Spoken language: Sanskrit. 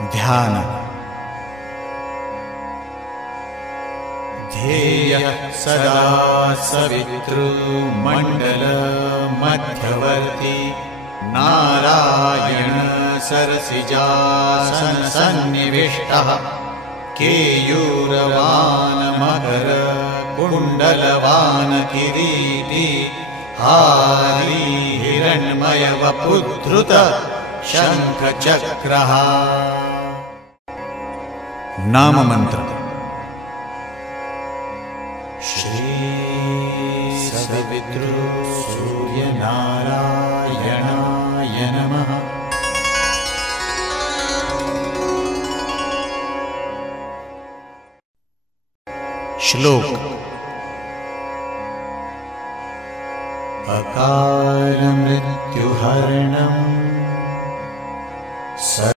ध्यान। ध्येयः सदा सवितृमण्डलमध्यवर्ती नारायण सरसिजासन सन्निविष्टः केयूरवान् मकर कुण्डलवान् किरीटी हारी हिरण्मय वपुद्धृत शंखचक्रः। नाम मंत्र। श्री सवितृ सूर्य नारायणाय नमः। श्लोक। अकाल मृत्युहरणम्